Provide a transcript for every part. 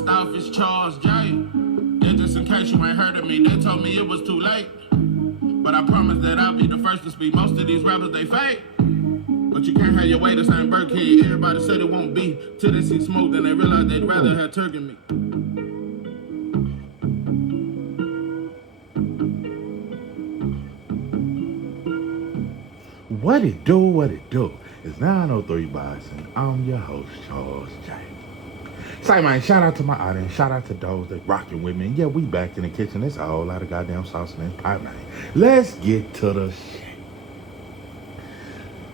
First off, it's Charles J. Yeah, just in case you ain't heard of me, they told me it was too late. But I promise that I'll be the first to speak. Most of these rappers, they fake. But you can't have your way, this ain't Burkhead. Everybody said it won't be. Till they see smoke, then they realize they'd rather have turkey meat. What it do, what it do? It's 903 Bison. I'm your host, Charles J. Say, man, shout out to my audience. Shout out to those that rocking with me. And yeah, we back in the kitchen. It's a whole lot of goddamn sauce in this pipe, man. Let's get to the shit.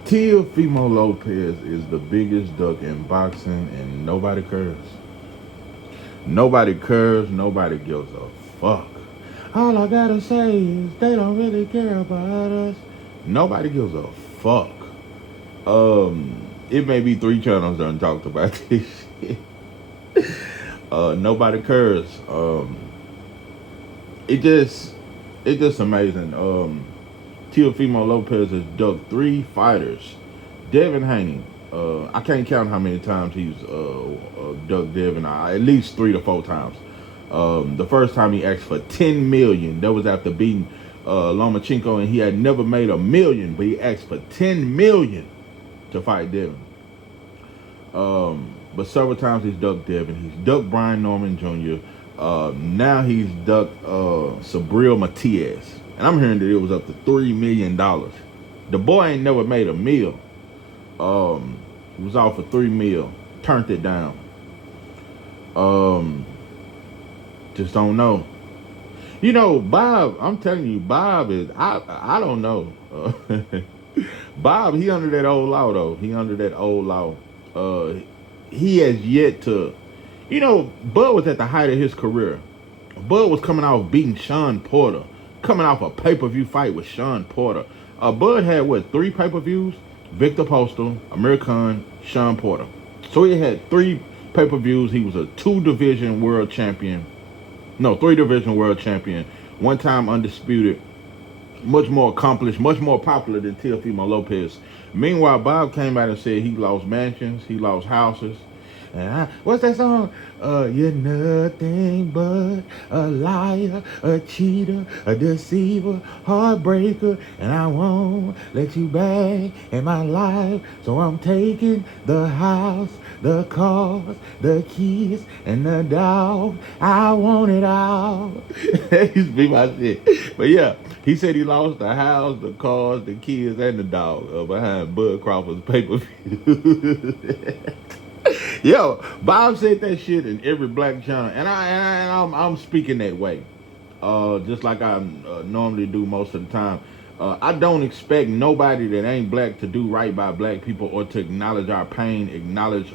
Teofimo Lopez is the biggest duck in boxing, and nobody cares. Nobody cares. Nobody gives a fuck. All I gotta say is they don't really care about us. Nobody gives a fuck. It may be 3 channels done talked about this shit. Nobody cares. It's just amazing. Teofimo Lopez has ducked 3 fighters. Devin Haney. I can't count how many times he's ducked Devin. At least 3 to 4 times. The first time he asked for $10 million. That was after beating Lomachenko, and he had never made $1 million, but he asked for $10 million to fight Devin. But several times he's ducked Devin. He's ducked Brian Norman Jr. Now he's ducked Sabril Matias. And I'm hearing that it was up to $3 million. The boy ain't never made $1 million. He was out for $3 million. Turned it down. Just don't know. You know, Bob, I'm telling you, Bob is, I don't know. Bob, he under that old law, though. He under that old law. He has yet to, you know, Bud was at the height of his career. Bud was coming off beating Sean Porter. Coming off a pay-per-view fight with Sean Porter. Bud had, 3 pay-per-views? Victor Postal, Amir Khan, Sean Porter. So he had 3 pay-per-views. He was a 2-division world champion. No, 3-division world champion. 1 time undisputed. Much more accomplished, much more popular than Teofimo Lopez. Meanwhile, Bob came out and said he lost mansions, he lost houses. And what's that song? You're nothing but a liar, a cheater, a deceiver, heartbreaker, and I won't let you back in my life. So I'm taking the house, the cars, the keys, and the dog. I want it all. That used to be my shit. But yeah, he said he lost the house, the cars, the kids, and the dog behind Bud Crawford's pay-per-view. Yo, Bob said that shit in every black channel, and I'm speaking that way, just like I normally do most of the time. I don't expect nobody that ain't black to do right by black people or to acknowledge our pain, acknowledge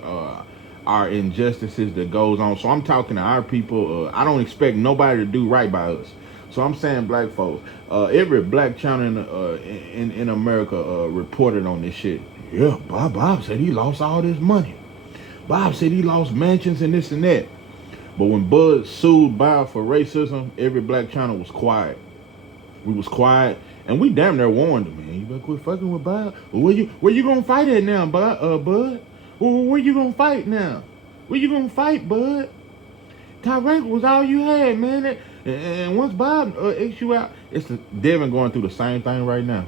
our injustices that goes on. So I'm talking to our people. I don't expect nobody to do right by us. So I'm saying black folks. Every black channel in America reported on this shit. Yeah, Bob said he lost all this money. Bob said he lost mansions and this and that. But when Bud sued Bob for racism, every black channel was quiet. We was quiet, and we damn near warned him, man. You better quit fucking with Bob. Where you gonna fight at now, Bud? Where you gonna fight now? Where you gonna fight, Bud? Top rank was all you had, man. And once Bob X you out, it's Devin going through the same thing right now.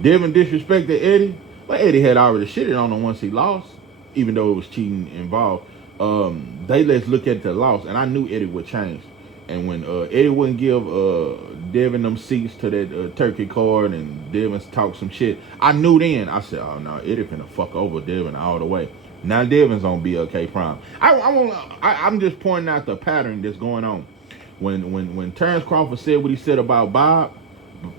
Devin disrespected Eddie. Well, Eddie had already shitted on him once he lost. Even though it was cheating involved, let's look at the loss, and I knew Eddie would change. And when Eddie wouldn't give Devin them seats to that turkey card, and Devin talked some shit, I knew then. I said, "Oh no, Eddie finna fuck over Devin all the way." Now Devin's on BLK Prime. I'm just pointing out the pattern that's going on. When Terrence Crawford said what he said about Bob,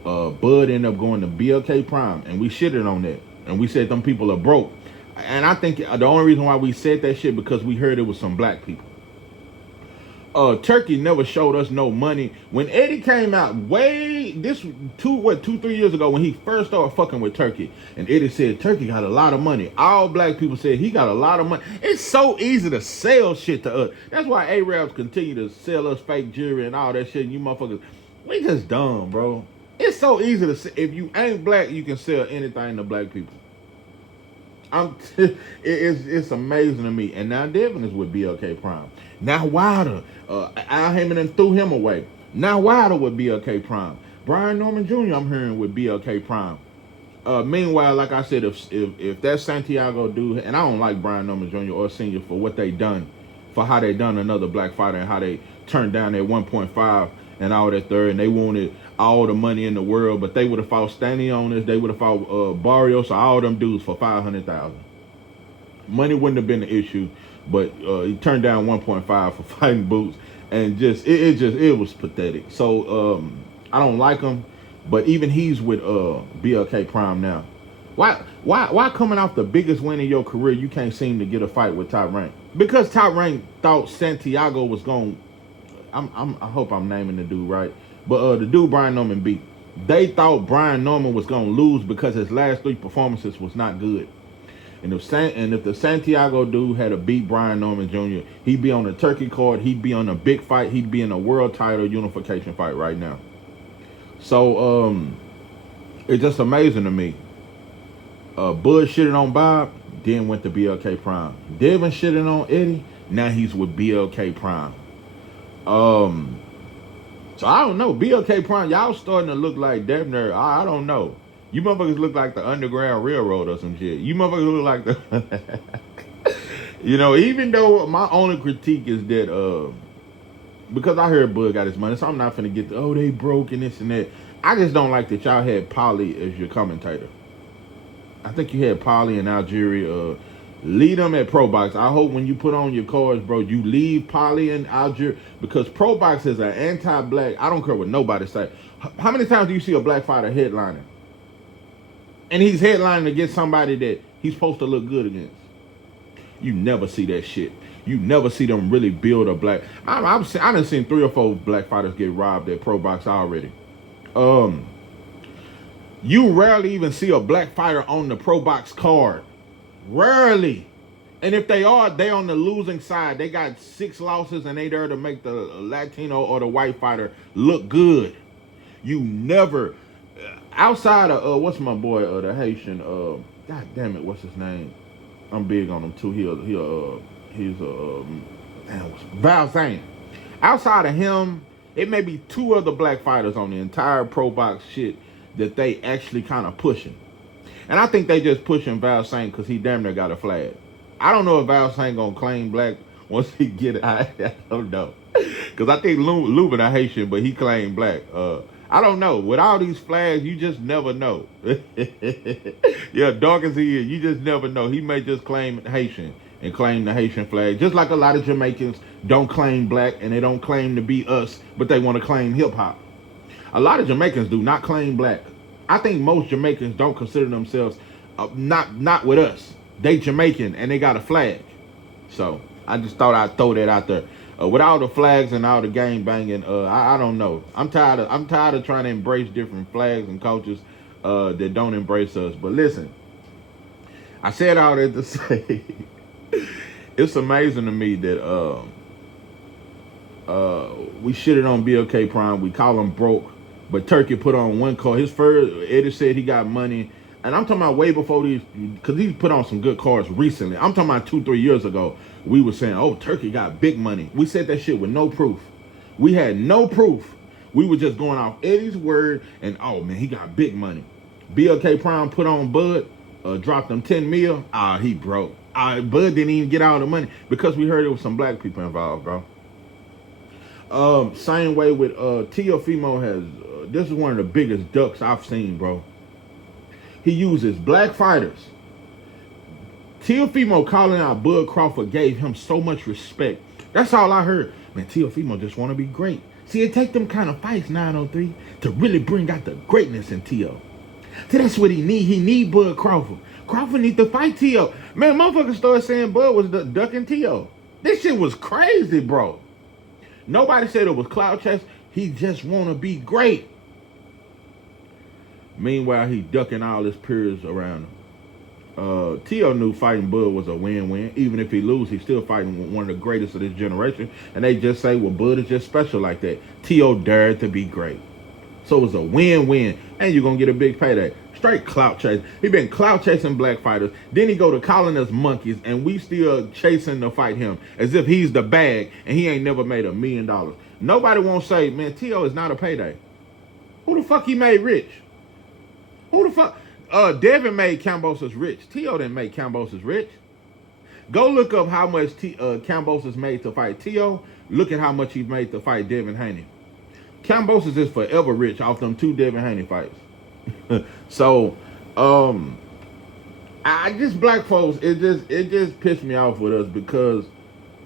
Bud ended up going to BLK Prime, and we shitted on that, and we said them people are broke. And I think the only reason why we said that shit because we heard it was some black people. Turkey never showed us no money. When Eddie came out, 3 years ago, when he first started fucking with Turkey, and Eddie said Turkey got a lot of money. All black people said he got a lot of money. It's so easy to sell shit to us. That's why Arabs continue to sell us fake jewelry and all that shit. And you motherfuckers, we just dumb, bro. It's so easy to say. If you ain't black, you can sell anything to black people. It's amazing to me. And now Devin is with BLK Prime. Now Wilder, Al Heyman threw him away. Now Wilder with BLK Prime. Brian Norman Jr. I'm hearing with BLK Prime. Meanwhile, like I said, if that Santiago dude, and I don't like Brian Norman Jr. or Senior for what they done, for how they done another black fighter and how they turned down that 1.5 and all that third, and they wanted all the money in the world, but they would have fought Stanley on this, they would have fought Barrios or all them dudes for $500,000. Money wouldn't have been the issue, but he turned down 1.5 for fighting Boots, and it was pathetic. So I don't like him, but even he's with BLK Prime now. Why coming off the biggest win in your career, you can't seem to get a fight with Top Rank? Because Top Rank thought Santiago was going. I hope I'm naming the dude right, but the dude Brian Norman beat. They thought Brian Norman was going to lose because his last 3 performances was not good. And if the Santiago dude had to beat Brian Norman Jr., he'd be on the turkey card, he'd be on a big fight, he'd be in a world title unification fight right now. So it's just amazing to me. Bud shitted on Bob, then went to BLK Prime. Devin shitted on Eddie, now he's with BLK Prime. So I don't know. BLK Prime, y'all starting to look like Devner. I don't know. You motherfuckers look like the Underground Railroad or some shit. You motherfuckers look like the... You know, even though my only critique is that... because I heard Bud got his money, so I'm not finna get they broke and this and that. I just don't like that y'all had Polly as your commentator. I think you had Polly in Algeria. Lead them at Pro Box. I hope when you put on your cards, bro, you leave Polly in Algeria, because Pro Box is an anti-black. I don't care what nobody say. How many times do you see a black fighter headlining? And he's headlining against somebody that he's supposed to look good against. You never see that shit. You never see them really build a black. I done seen 3 or 4 black fighters get robbed at Pro Box already. You rarely even see a black fighter on the Pro Box card. Rarely. And if they are, they on the losing side. They got 6 losses and they there to make the Latino or the white fighter look good. You never, outside of what's my boy, the Haitian, god damn it, what's his name? I'm big on him too. He's Val Zane. Outside of him, it may be 2 other black fighters on the entire Pro Box shit that they actually kind of pushing. And I think they just pushing Val Saint because he damn near got a flag. I don't know if Val Saint gonna claim black once he get it. I don't know. Because I think Lubin a Haitian, but he claimed black. I don't know. With all these flags, you just never know. Yeah, dark as he is, you just never know. He may just claim Haitian and claim the Haitian flag. Just like a lot of Jamaicans don't claim black and they don't claim to be us, but they want to claim hip hop. A lot of Jamaicans do not claim black. I think most Jamaicans don't consider themselves not with us. They Jamaican and they got a flag. So I just thought I'd throw that out there. With all the flags and all the gang banging, I don't know. I'm tired of trying to embrace different flags and cultures that don't embrace us. But listen, I said all that to say it's amazing to me that we shitted on BLK Prime. We call him broke. But Turkey put on 1 card. His first, Eddie said he got money. And I'm talking about way before these, because he put on some good cards recently. I'm talking about 2-3 years ago. We were saying, oh, Turkey got big money. We said that shit with no proof. We had no proof. We were just going off Eddie's word and, oh, man, he got big money. BLK Prime put on Bud, dropped him 10 mil. He broke. Bud didn't even get all the money because we heard there was some black people involved, bro. Same way with Teofimo has, this is one of the biggest ducks I've seen, bro. He uses black fighters. Teofimo calling out Bud Crawford gave him so much respect. That's all I heard. Man, Teofimo just want to be great. See, it take them kind of fights, 903, to really bring out the greatness in Teo. See, that's what he need. He need Bud Crawford. Crawford need to fight Teo. Man, motherfuckers started saying Bud was ducking Teo. This shit was crazy, bro. Nobody said it was cloud chase. He just want to be great. Meanwhile, he ducking all his peers around him. Teo knew fighting Bud was a win-win. Even if he lose, he's still fighting one of the greatest of this generation. And they just say, well, Bud is just special like that. Teo dared to be great. So it's a win-win, and you're gonna get a big payday. Straight clout chase. He been clout chasing black fighters. Then he go to calling us monkeys, and we still chasing to fight him as if he's the bag, and he ain't never made $1 million. Nobody won't say, man, T.O. is not a payday. Who the fuck he made rich? Who the fuck? Devin made Kambosos rich. T.O. didn't make Kambosos rich. Go look up how much Kambosos made to fight T.O. Look at how much he made to fight Devin Haney. Kambosos is forever rich off them 2 Devin Haney fights. So, I just black folks, it just pissed me off with us because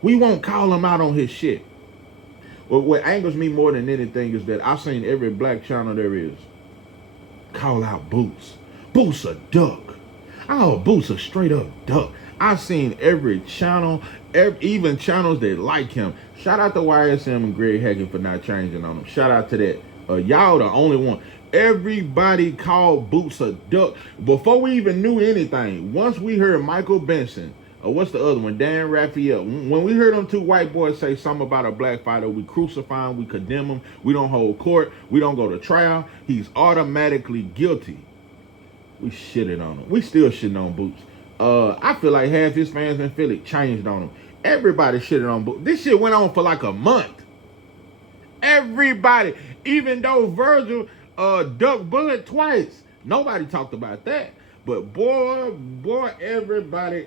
we won't call him out on his shit. What angers me more than anything is that I've seen every black channel there is call out Boots. Boots a duck. Oh, Boots a straight up duck. I've seen every channel, even channels that like him. Shout out to YSM and Greg Hackett for not changing on him. Shout out to that. Y'all the only one. Everybody called Boots a duck before we even knew anything. Once we heard Michael Benson, or what's the other one, Dan Raphael, when we heard them 2 white boys say something about a black fighter, we crucify him, we condemn him, we don't hold court, we don't go to trial. He's automatically guilty. We shitted on him. We still shitting on Boots. I feel like half his fans in Philly changed on him. Everybody shitted on Boots. This shit went on for like a month. Everybody, even though Virgil ducked Bullet twice, nobody talked about that. But boy, everybody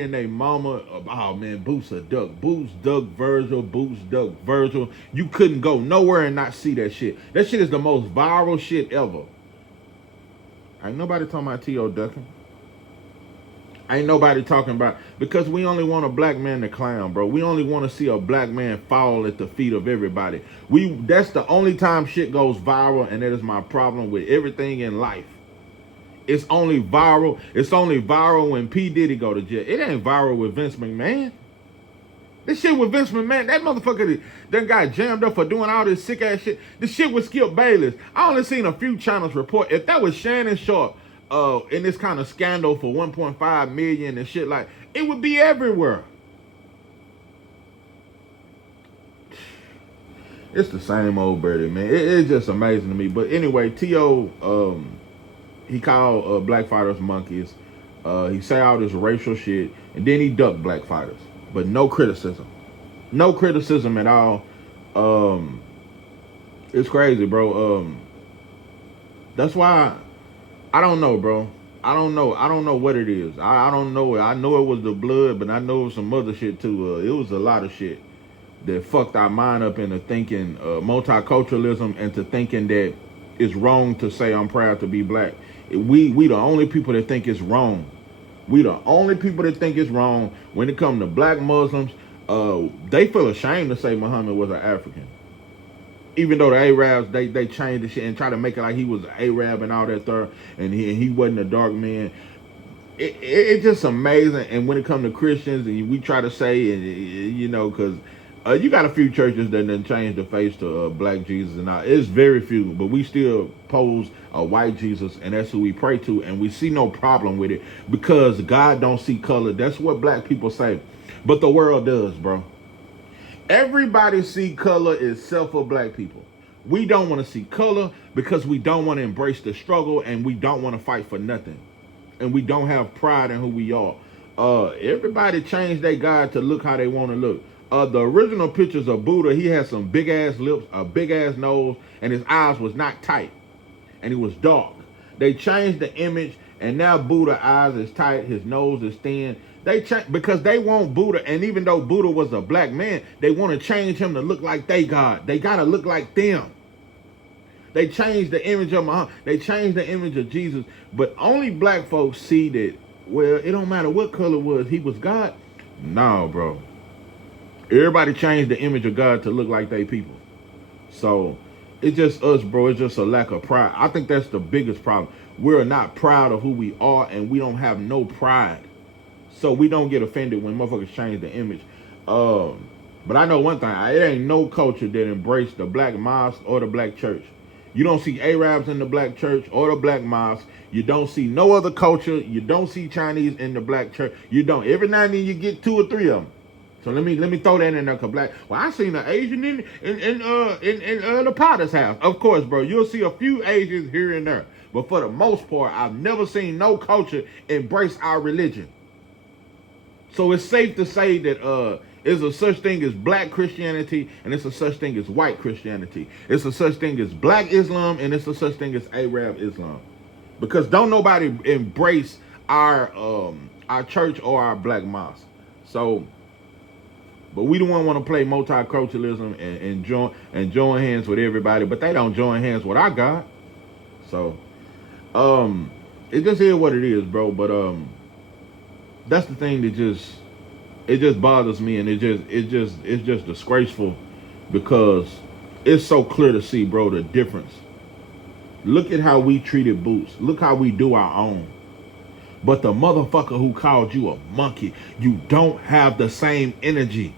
and their mama, oh man, Boots a duck. Boots duck Virgil, Boots duck Virgil. You couldn't go nowhere and not see that shit. That shit is the most viral shit ever. Ain't nobody talking about T.O. ducking. Ain't nobody talking about, because we only want a black man to clown, bro. We only want to see a black man fall at the feet of everybody. That's the only time shit goes viral, and that is my problem with everything in life. It's only viral. It's only viral when P. Diddy go to jail. It ain't viral with Vince McMahon. This shit with Vince McMahon, that motherfucker done got jammed up for doing all this sick ass shit. This shit with Skip Bayless. I only seen a few channels report. If that was Shannon Sharp, in this kind of scandal for 1.5 million and shit, like, it would be everywhere. It's the same old Birdie, man. It's just amazing to me. But anyway, T.O., he called black fighters monkeys. He say all this racial shit, and then he ducked black fighters. But no criticism. No criticism at all. It's crazy, bro. That's why I don't know, bro. I don't know what it is. I don't know. I know it was the blood, but I know it was some other shit too. It was a lot of shit that fucked our mind up into thinking multiculturalism and to thinking that it's wrong to say I'm proud to be black. We the only people that think it's wrong. We the only people that think it's wrong when it comes to black Muslims. They feel ashamed to say Muhammad was an African. Even though the Arabs, they changed the shit and try to make it like he was an Arab and all that stuff, and he wasn't a dark man. It's just amazing. And when it comes to Christians, and we try to say, and you know, because you got a few churches that done changed the face to black Jesus, and all. It's very few, but we still pose a white Jesus, and that's who we pray to, and we see no problem with it because God don't see color. That's what black people say, but the world does, bro. Everybody see color except for black people. We don't want to see color because we don't want to embrace the struggle, and we don't want to fight for nothing, and we don't have pride in who we are. Everybody changed their God to look how they want to look. The original pictures of Buddha, he had some big ass lips, a big ass nose, and his eyes was not tight, and he was dark. They changed the image, and now Buddha's eyes is tight, his nose is thin. They because they want Buddha, and even though Buddha was a black man, they want to change him to look like they God. They gotta look like them. They changed the image of Muhammad. They changed the image of Jesus, but only black folks see that. Well, it don't matter what color was, he was God. No, bro. Everybody changed the image of God to look like they people. So it's just us, bro. It's just a lack of pride. I think that's the biggest problem. We're not proud of who we are, and we don't have no pride. So we don't get offended when motherfuckers change the image. But I know one thing. It ain't no culture that embraced the black mosque or the black church. You don't see Arabs in the black church or the black mosque. You don't see no other culture. You don't see Chinese in the black church. You don't. Every now and then you get 2 or 3 of them. So let me throw that in there, cause black. Well, I seen an Asian in the Potter's house. Of course, bro, you'll see a few Asians here and there, but for the most part, I've never seen no culture embrace our religion. So it's safe to say that there's a such thing as black Christianity, and it's a such thing as white Christianity. It's a such thing as black Islam, and it's a such thing as Arab Islam. Because don't nobody embrace our church or our black mosque. So, but we don't want to play multiculturalism and join hands with everybody, but they don't join hands with our God. So, it just is what it is, bro. But that's the thing that just bothers me, and it's just disgraceful, because it's so clear to see, bro, the difference. Look at how we treated Boots. Look how we do our own. But the motherfucker who called you a monkey, you don't have the same energy.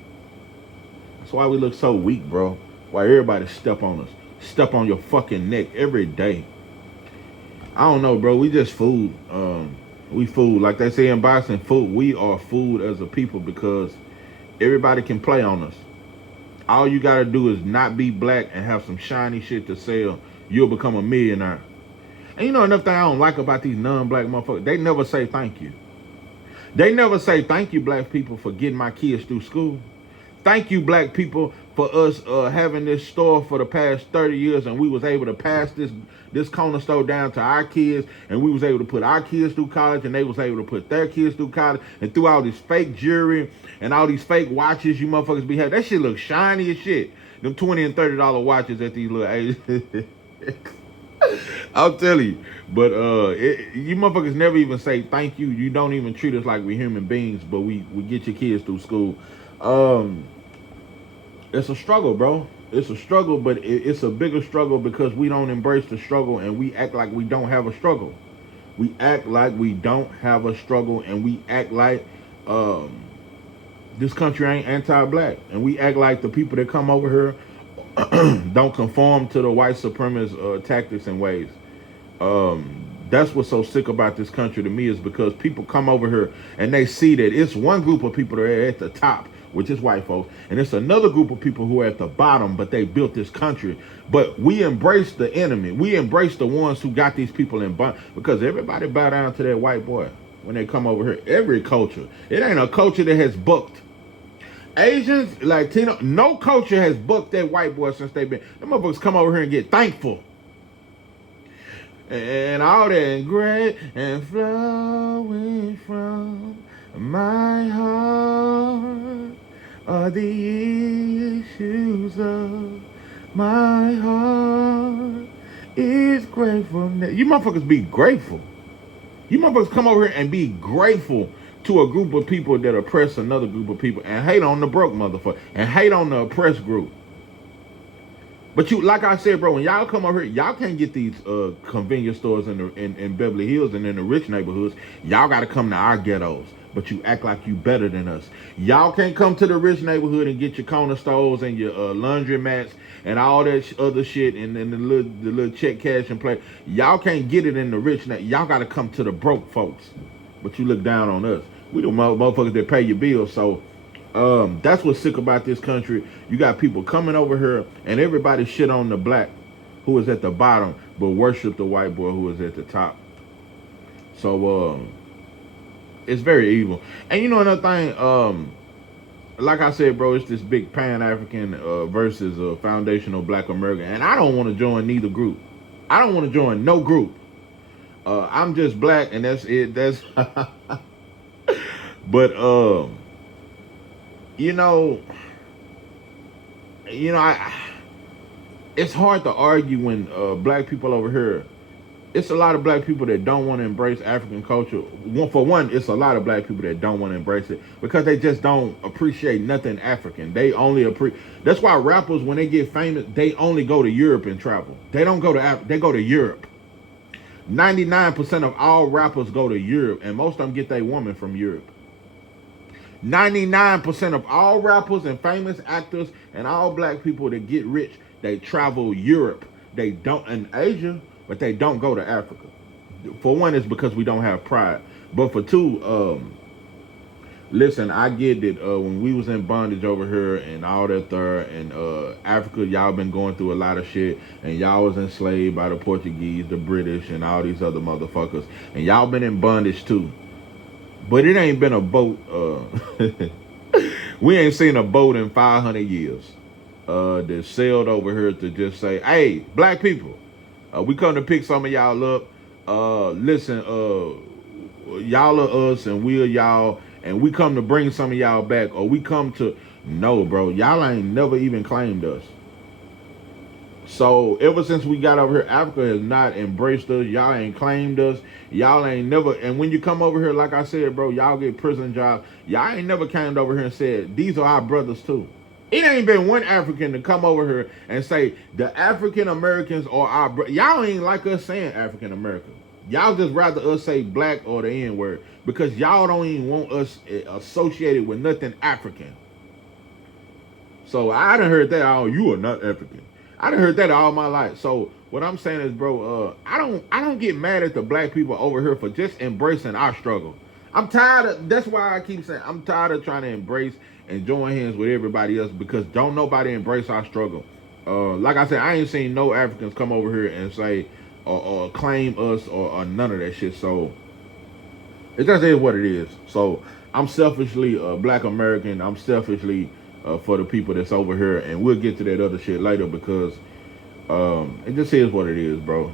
That's why we look so weak, bro. Why everybody step on us. Step on your fucking neck every day. I don't know, bro. We just food. We food. Like they say in boxing, food. We are food as a people, because everybody can play on us. All you gotta do is not be black and have some shiny shit to sell. You'll become a millionaire. And you know another thing I don't like about these non-black motherfuckers? They never say thank you. They never say thank you, black people, for getting my kids through school. Thank you, black people, for us having this store for the past 30 years, and we was able to pass this corner store down to our kids, and we was able to put our kids through college, and they was able to put their kids through college, and through all this fake jewelry and all these fake watches you motherfuckers be having. That shit look shiny as shit. Them $20 and $30 watches at these little Asian. I'll tell you, but you motherfuckers never even say thank you. You don't even treat us like we're human beings, but we get your kids through school. It's a struggle, bro. It's a struggle, but it's a bigger struggle because we don't embrace the struggle, and we act like we don't have a struggle. We act like we don't have a struggle, and we act like this country ain't anti-black, and we act like the people that come over here don't conform to the white supremacist tactics and ways. That's what's so sick about this country to me, is because people come over here and they see that it's one group of people that are at the top, which is white folks, and it's another group of people who are at the bottom, but they built this country. But we embrace the enemy. We embrace the ones who got these people in bond, because everybody bow down to that white boy when they come over here. Every culture. It ain't a culture that has bucked. Asians, Latino, no culture has bucked that white boy since they've been. Them motherfuckers come over here and get thankful. And all that great and flowing from my heart are the issues of my heart is grateful. You motherfuckers be grateful. You motherfuckers come over here and be grateful to a group of people that oppress another group of people, and hate on the broke motherfucker, and hate on the oppressed group. But you, like I said, bro, when y'all come over here, y'all can't get these convenience stores in Beverly Hills and in the rich neighborhoods. Y'all got to come to our ghettos. But you act like you better than us. Y'all can't come to the rich neighborhood and get your corner stores and your laundry mats and all that other shit, and the little check cash and play. Y'all can't get it in the rich. Y'all got to come to the broke folks. But you look down on us. We the motherfuckers that pay your bills. So that's what's sick about this country. You got people coming over here, and everybody shit on the black who is at the bottom, but worship the white boy who is at the top. So it's very evil. And you know another thing, like I said, bro, it's this big Pan-African versus foundational Black American, and I don't want to join neither group. I don't want to join no group. I'm just black, and that's it. That's but you know, it's hard to argue when black people over here. It's a lot of black people that don't want to embrace African culture. For one, it's a lot of black people that don't want to embrace it because they just don't appreciate nothing African. They only appreciate. That's why rappers, when they get famous, they only go to Europe and travel. They don't go to Africa. They go to Europe. 99% of all rappers go to Europe, and most of them get their woman from Europe. 99% of all rappers and famous actors and all black people that get rich, they travel Europe. They don't in Asia, but they don't go to Africa. For one, it's because we don't have pride. But for two, Listen, I get that when we was in bondage over here and all that there and Africa, y'all been going through a lot of shit and y'all was enslaved by the Portuguese, the British, and all these other motherfuckers. And y'all been in bondage too. But it ain't been a boat. We ain't seen a boat in 500 years that sailed over here to just say, hey, black people, we come to pick some of y'all up. Listen, y'all are us and we are y'all, and we come to bring some of y'all back, or we come to. No, bro, y'all ain't never even claimed us. So ever since we got over here, Africa has not embraced us. Y'all ain't claimed us. Y'all ain't never. And when you come over here, like I said, bro, y'all get prison jobs. Y'all ain't never came over here and said these are our brothers too. It ain't been one African to come over here and say the African Americans are our bro. Y'all ain't like us saying African American. Y'all just rather us say black or the N word because y'all don't even want us associated with nothing African. So I done heard that. Oh, you are not African. I done heard that all my life. So what I'm saying is, bro, I don't get mad at the black people over here for just embracing our struggle. I'm tired of. That's why I keep saying I'm tired of trying to embrace and join hands with everybody else because don't nobody embrace our struggle. Like I said, I ain't seen no Africans come over here and say or claim us or none of that shit. So it just is what it is. So I'm selfishly a black American. I'm selfishly for the people that's over here, and we'll get to that other shit later because it just is what it is, bro.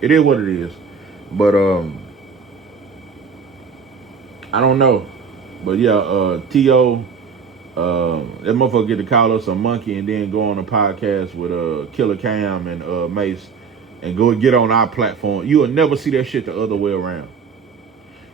It is what it is. But I don't know. But yeah, T.O., that motherfucker get to call us a monkey and then go on a podcast with Killer Cam and Mace and go get on our platform. You will never see that shit the other way around.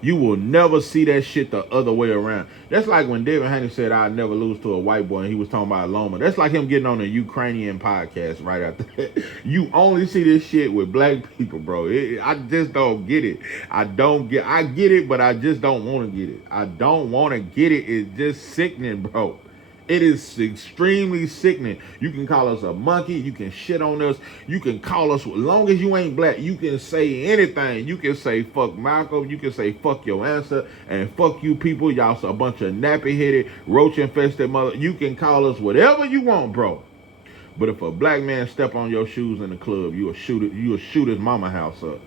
You will never see that shit the other way around. That's like when David Haney said, I'll never lose to a white boy, and he was talking about Loma. That's like him getting on a Ukrainian podcast right after that. You only see this shit with black people, bro. I just don't get it. I get it, but I just don't want to get it. I don't want to get it. It's just sickening, bro. It is extremely sickening. You can call us a monkey. You can shit on us. You can call us, as long as you ain't black, you can say anything. You can say fuck Malcolm. You can say fuck your answer and fuck you people. Y'all a bunch of nappy-headed, roach-infested mother. You can call us whatever you want, bro. But if a black man step on your shoes in the club, you'll shoot it. You'll shoot his mama house up.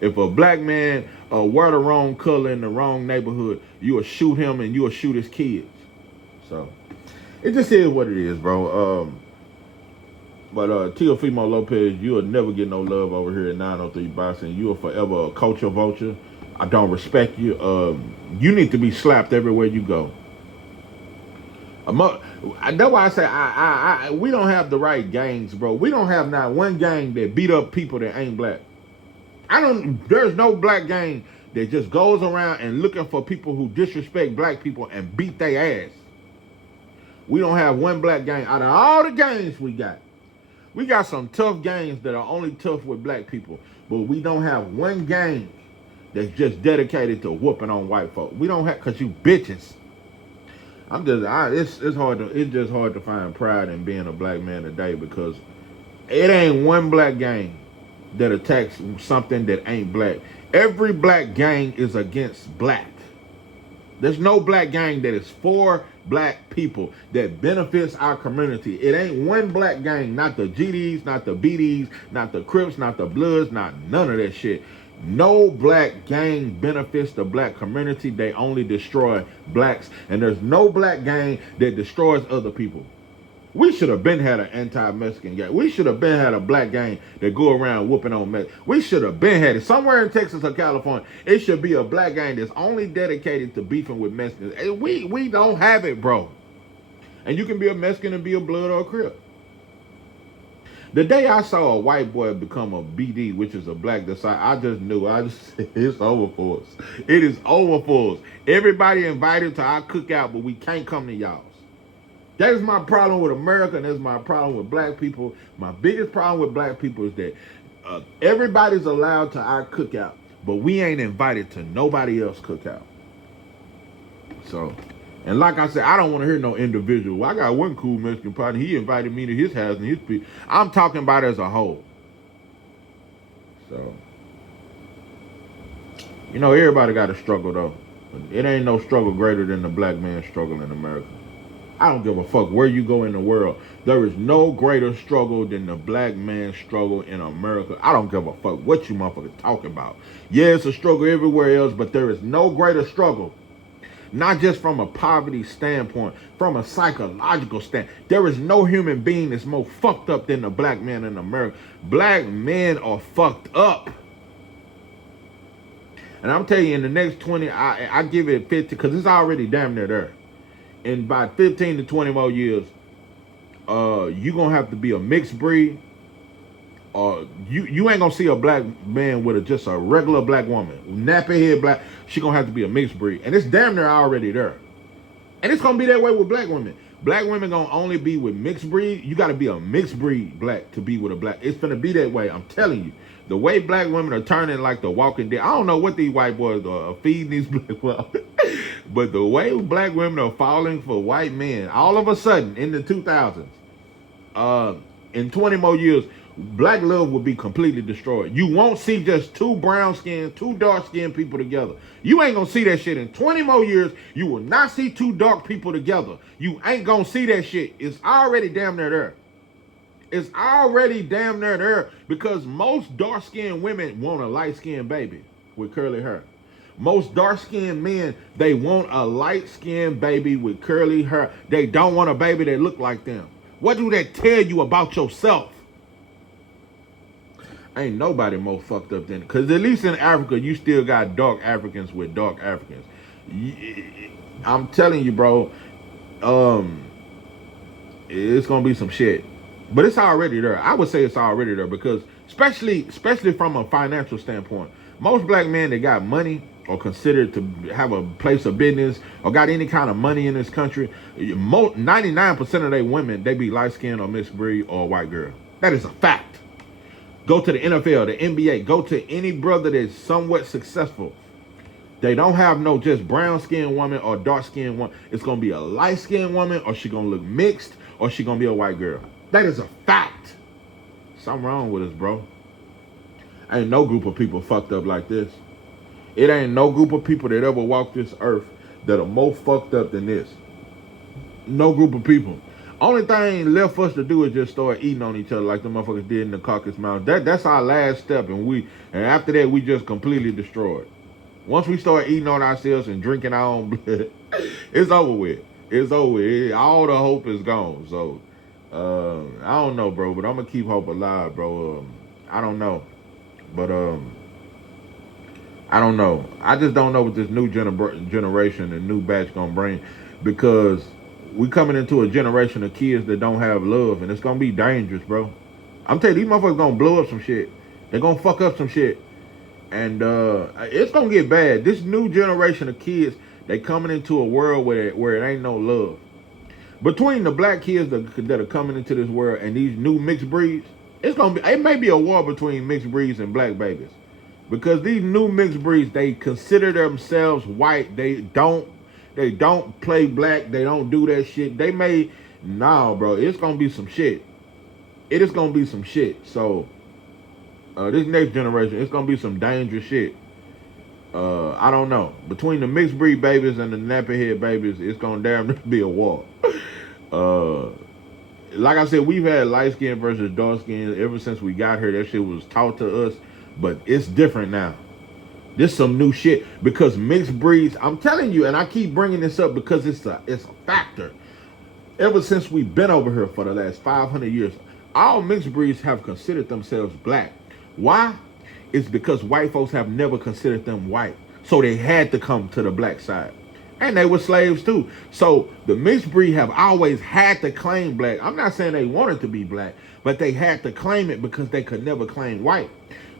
If a black man wear the wrong color in the wrong neighborhood, you'll shoot him and you'll shoot his kids. So it just is what it is, bro. But Teofimo Lopez, you'll never get no love over here at 903 Boxing. You are forever a culture vulture. I don't respect you. You need to be slapped everywhere you go. That's why I say we don't have the right gangs, bro. We don't have not one gang that beat up people that ain't black. There's no black gang that just goes around and looking for people who disrespect black people and beat their ass. We don't have one black gang out of all the gangs we got. We got some tough gangs that are only tough with black people, but we don't have one gang that's just dedicated to whooping on white folk. We don't have, cause you bitches. It's just hard to find pride in being a black man today because it ain't one black gang that attacks something that ain't black. Every black gang is against black. There's no black gang that is for black people that benefits our community. It ain't one black gang, not the GDs, not the BDs, not the Crips, not the Bloods, not none of that shit. No black gang benefits the black community. They only destroy blacks. And there's no black gang that destroys other people. We should have been had an anti-Mexican gang. We should have been had a black gang that go around whooping on Mexicans. We should have been had it. Somewhere in Texas or California, it should be a black gang that's only dedicated to beefing with Mexicans. And we don't have it, bro. And you can be a Mexican and be a Blood or a Crip. The day I saw a white boy become a BD, which is a black disciple, I just knew. It's over for us. It is over for us. Everybody invited to our cookout, but we can't come to y'all. That is my problem with America, and that's my problem with black people. My biggest problem with black people is that everybody's allowed to our cookout, but we ain't invited to nobody else cookout. So, and like I said, I don't want to hear no individual. I got one cool Mexican partner. He invited me to his house and his people. I'm talking about as a whole. So, You know, everybody got a struggle though. It ain't no struggle greater than the black man's struggle in America. I don't give a fuck where you go in the world. There is no greater struggle than the black man's struggle in America. I don't give a fuck what you motherfuckers talking about. Yeah, it's a struggle everywhere else, but there is no greater struggle. Not just from a poverty standpoint, from a psychological standpoint. There is no human being that's more fucked up than the black man in America. Black men are fucked up. And I'm telling you, in the next 20, I give it 50, because it's already damn near there. In about 15 to 20 more years, you're going to have to be a mixed breed. You ain't going to see a black man with just a regular black woman. Nappy head black. She going to have to be a mixed breed. And it's damn near already there. And it's going to be that way with black women. Black women going to only be with mixed breed. You got to be a mixed breed black to be with a black. It's going to be that way. I'm telling you. The way black women are turning like the Walking Dead. I don't know what these white boys are feeding these black women. But the way black women are falling for white men, all of a sudden in the 2000s, in 20 more years, black love will be completely destroyed. You won't see just two brown-skinned, two dark-skinned people together. You ain't gonna see that shit in 20 more years. You will not see two dark people together. You ain't gonna see that shit. It's already damn near there. It's already damn near there, because most dark-skinned women want a light-skinned baby with curly hair. Most dark-skinned men, they want a light-skinned baby with curly hair. They don't want a baby that look like them. What do that tell you about yourself? Ain't nobody more fucked up than, because at least in Africa, you still got dark Africans with dark Africans. I'm telling you, bro, it's gonna be some shit. But it's already there. I would say it's already there, because especially from a financial standpoint, most black men that got money or considered to have a place of business or got any kind of money in this country, 99% of their women, they be light-skinned or mixed breed or a white girl. That is a fact. Go to the NFL, the NBA, go to any brother that's somewhat successful. They don't have no just brown-skinned woman or dark-skinned woman. It's going to be a light-skinned woman, or she going to look mixed, or she going to be a white girl. That is a fact. Something wrong with us, bro. Ain't no group of people fucked up like this. It ain't no group of people that ever walked this earth that are more fucked up than this. No group of people. Only thing left for us to do is just start eating on each other like the motherfuckers did in the Caucasus Mountains. That's our last step, and after that we just completely destroyed. Once we start eating on ourselves and drinking our own blood, it's over with. It's over with. All the hope is gone. So I don't know, bro, but I'm gonna keep hope alive, bro. I don't know, but I don't know. I just don't know what this new generation and new batch gonna bring, because we coming into a generation of kids that don't have love, and it's gonna be dangerous, bro. I'm telling you, these motherfuckers gonna blow up some shit. They're gonna fuck up some shit, and it's gonna get bad. This new generation of kids, they coming into a world where it ain't no love. Between the black kids that are coming into this world and these new mixed breeds, it may be a war between mixed breeds and black babies. Because these new mixed breeds, they consider themselves white. They don't play black. They don't do that shit. Bro, it's gonna be some shit. It is gonna be some shit. So this next generation, it's gonna be some dangerous shit. I don't know. Between the mixed breed babies and the nappy head babies, it's gonna damn near be a war. Like I said, we've had light skin versus dark skin ever since we got here. That shit was taught to us, but it's different now. This some new shit, because mixed breeds, I'm telling you, and I keep bringing this up because it's a factor. Ever since we've been over here for the last 500 years, all mixed breeds have considered themselves black. Why? It's because white folks have never considered them white. So they had to come to the black side. And they were slaves too. So the mixed breed have always had to claim black. I'm not saying they wanted to be black, but they had to claim it because they could never claim white.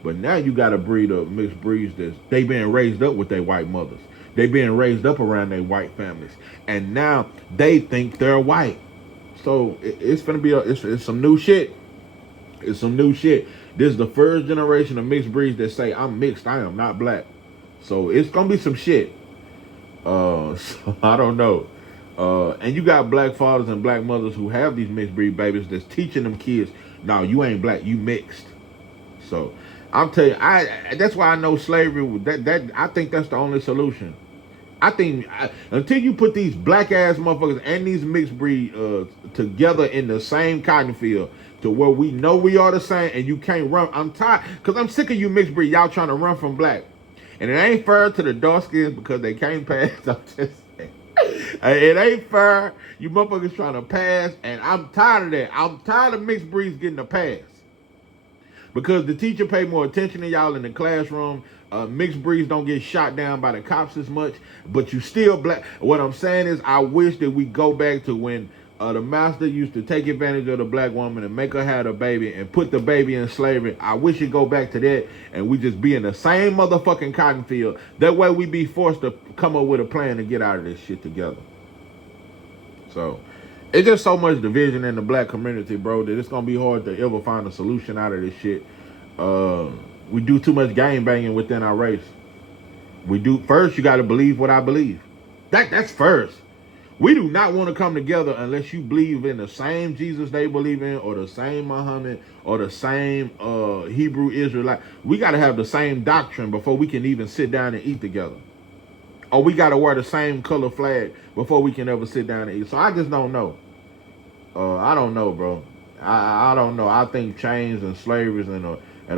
But now you got a breed of mixed breeds they been raised up with their white mothers. They been raised up around their white families. And now they think they're white. So it's gonna be it's some new shit. It's some new shit. This is the first generation of mixed breeds that say, I'm mixed, I am not black. So it's gonna be some shit. So I don't know. And you got black fathers and black mothers who have these mixed breed babies that's teaching them kids, no, you ain't black, you mixed. So I'm telling you, that's why I know slavery. That I think that's the only solution. I think until you put these black ass motherfuckers and these mixed breed together in the same cotton field to where we know we are the same and you can't run. I'm tired because I'm sick of you mixed breed. Y'all trying to run from black, and it ain't fair to the dark skins because they can't pass. I'm just saying. It ain't fair. You motherfuckers trying to pass, and I'm tired of that. I'm tired of mixed breeds getting a pass. Because the teacher pay more attention to y'all in the classroom. Mixed breeds don't get shot down by the cops as much, but you still black. What I'm saying is, I wish that we go back to when the master used to take advantage of the black woman and make her have a baby and put the baby in slavery. I wish it go back to that and we just be in the same motherfucking cotton field. That way we be forced to come up with a plan to get out of this shit together. So it's just so much division in the black community, bro, that it's gonna be hard to ever find a solution out of this shit. We do too much gang banging within our race. We do first. You got to believe what I believe. That's first. We do not want to come together unless you believe in the same Jesus they believe in, or the same Muhammad, or the same Hebrew Israelite. We got to have the same doctrine before we can even sit down and eat together. Or we got to wear the same color flag before we can ever sit down and eat. So I just don't know. I don't know, bro. I don't know. I think chains and slaveries and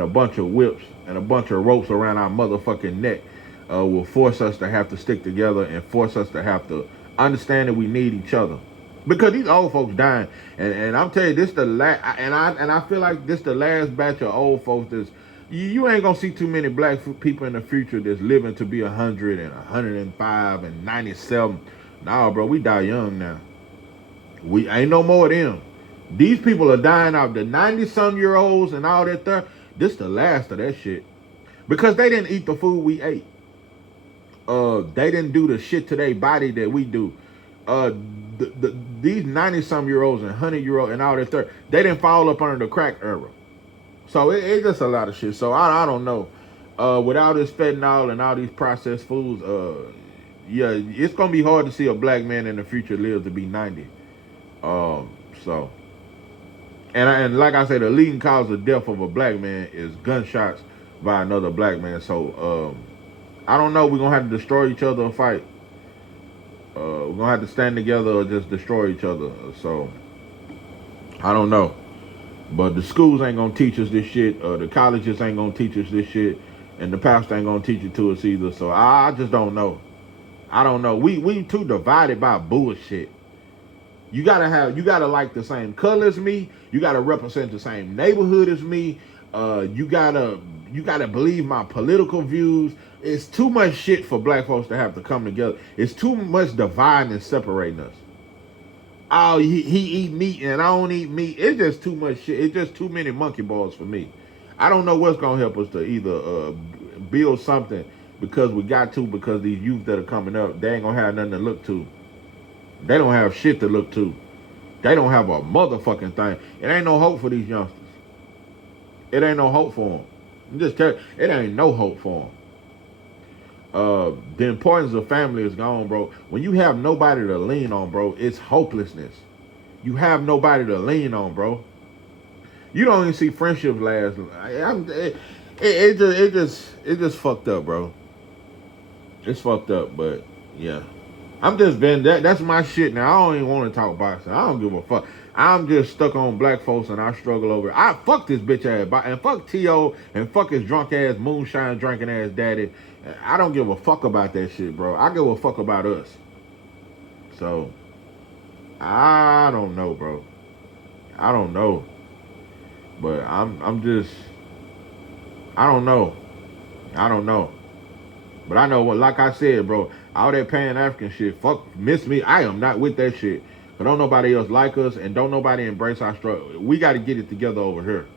a bunch of whips and a bunch of ropes around our motherfucking neck will force us to have to stick together and force us to have to understand that we need each other. Because these old folks dying, and I'm telling you, this the last, and I feel like this the last batch of old folks that's, you ain't gonna see too many black people in the future that's living to be 100 and 105 and 97. Nah, bro, we die young now. We ain't no more of them. These people are dying out. The 90-some-year-olds and all that there, this the last of that shit. Because they didn't eat the food we ate. They didn't do the shit to their body that we do. These 90-some-year-olds and 100-year-olds and all that there, they didn't fall up under the crack era. So it's just a lot of shit. So I don't know. With all this fentanyl and all these processed foods, yeah, it's gonna be hard to see a black man in the future live to be 90. So, and like I said, the leading cause of death of a black man is gunshots by another black man. So, I don't know. We're gonna have to destroy each other or fight. We're gonna have to stand together or just destroy each other. So, I don't know. But the schools ain't gonna teach us this shit. The colleges ain't gonna teach us this shit, and the pastor ain't gonna teach it to us either. So I just don't know. I don't know. We too divided by bullshit. You gotta like the same color as me. You gotta represent the same neighborhood as me. You gotta believe my political views. It's too much shit for black folks to have to come together. It's too much dividing and separating us. Oh, he eat meat and I don't eat meat. It's just too much shit. It's just too many monkey balls for me. I don't know what's gonna help us to either build something because these youth that are coming up, they ain't gonna have nothing to look to. They don't have shit to look to. They don't have a motherfucking thing. It ain't no hope for these youngsters. It ain't no hope for them. I'm just telling you, it ain't no hope for them. The importance of family is gone, bro. When you have nobody to lean on, bro, it's hopelessness. You have nobody to lean on, bro. You don't even see friendships last. It just fucked up, bro. It's fucked up, but yeah. I'm just been that's my shit now. I don't even want to talk boxing. I don't give a fuck. I'm just stuck on black folks and I struggle over it. I fuck this bitch ass and fuck T.O. and fuck his drunk ass moonshine drinking ass daddy. I don't give a fuck about that shit, bro. I give a fuck about us. So I don't know, bro. I don't know. But I'm just I don't know. I don't know. But I know what, like I said, bro, all that Pan-African shit, fuck, miss me. I am not with that shit. But don't nobody else like us and don't nobody embrace our struggle. We got to get it together over here.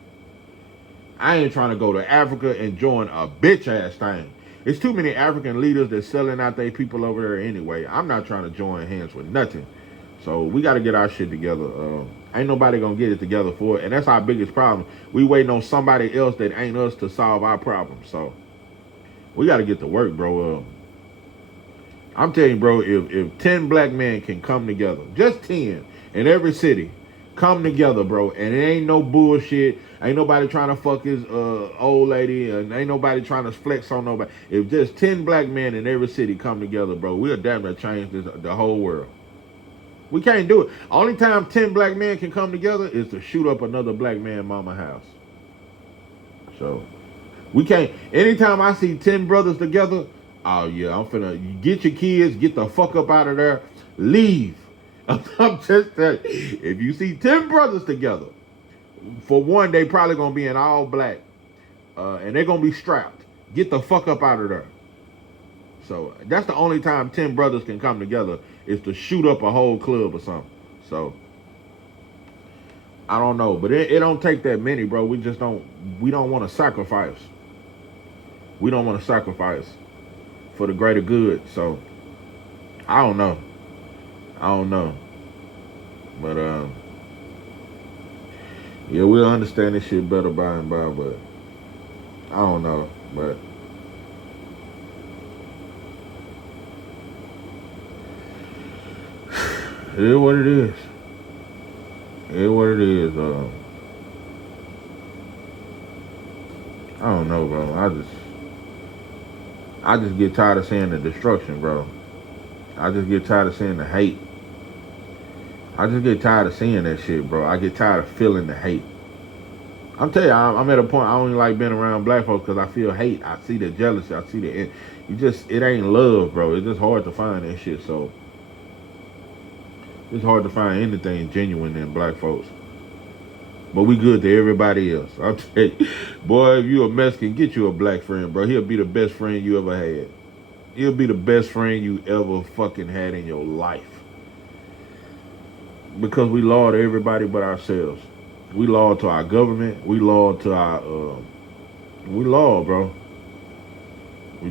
I ain't trying to go to Africa and join a bitch ass thing. It's too many African leaders that's selling out their people over there anyway. I'm not trying to join hands with nothing. So we got to get our shit together. Ain't nobody going to get it together for it. And that's our biggest problem. We waiting on somebody else that ain't us to solve our problems. So we got to get to work, bro. I'm telling you, bro, if 10 black men can come together, just 10 in every city, Come together, bro. And it ain't no bullshit. Ain't nobody trying to fuck his old lady, and ain't nobody trying to flex on nobody. If just 10 black men in every city come together, bro, we'll damn near change the whole world. We can't do it. Only time 10 black men can come together is to shoot up another black man mama house. So we can't. Anytime I see 10 brothers together, oh yeah, I'm finna get your kids, get the fuck up out of there, leave. I'm just saying, if you see 10 brothers together, for one, they probably gonna be in all black, and they're gonna be strapped. Get the fuck up out of there. So that's the only time 10 brothers can come together is to shoot up a whole club or something. So I don't know, but it don't take that many, bro. We don't want to sacrifice. We don't want to sacrifice for the greater good. So I don't know. But yeah, we'll understand this shit better by and by, but I don't know. But it is what it is. It is what it is. I don't know, bro. I just get tired of seeing the destruction, bro. I just get tired of seeing the hate. I just get tired of seeing that shit, bro. I get tired of feeling the hate. I'm telling you, I'm at a point I don't even like being around black folks because I feel hate. I see the jealousy. I see it ain't love, bro. It's just hard to find that shit. So it's hard to find anything genuine in black folks. But we good to everybody else. I'll tell you, boy, if you a Mexican, get you a black friend, bro. He'll be the best friend you ever had. He'll be the best friend you ever fucking had in your life. Because we loyal to everybody but ourselves. We loyal to our government. We loyal to our, we loyal, bro. We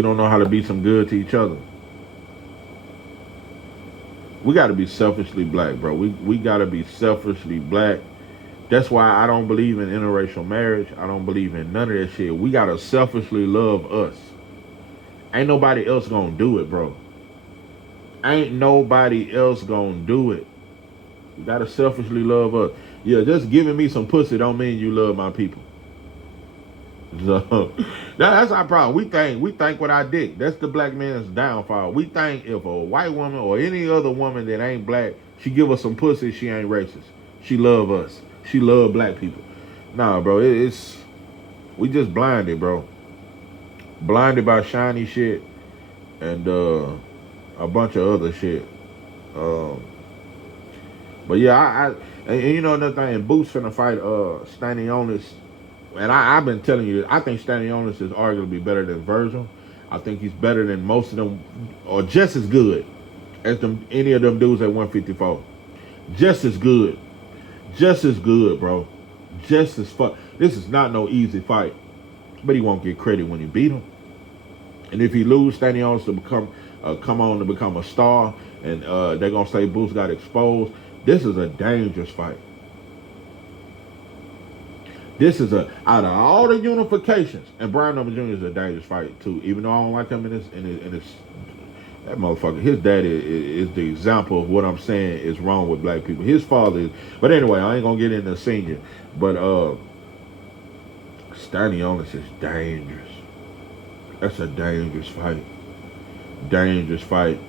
don't know how to be some good to each other. We got to be selfishly black, bro. We got to be selfishly black. That's why I don't believe in interracial marriage. I don't believe in none of that shit. We got to selfishly love us. Ain't nobody else gonna do it, bro. Ain't nobody else gonna do it. You got to selfishly love us. Yeah, just giving me some pussy don't mean you love my people. So that's our problem. We think with our dick. That's the black man's downfall. We think if a white woman or any other woman that ain't black, she give us some pussy, she ain't racist. She love us. She love black people. Nah, bro, we just blinded, bro. Blinded by shiny shit and a bunch of other shit. But yeah, and you know another thing, Boots finna fight Stanionis. And I've been telling you, I think Stanionis is arguably better than Virgil. I think he's better than most of them, or just as good as any of them dudes at 154. Just as good. Just as good, bro. Just as fuck. This is not no easy fight. But he won't get credit when he beat him. And if he lose, Stanionis to come on to become a star, and they're gonna say Boots got exposed. This is a dangerous fight. This is out of all the unifications, and Brian Number Jr. is a dangerous fight too. Even though I don't like him in this that motherfucker, his daddy is the example of what I'm saying is wrong with black people. His father is, but anyway, I ain't gonna get into senior. But Stanionis is dangerous. That's a dangerous fight. Dangerous fight.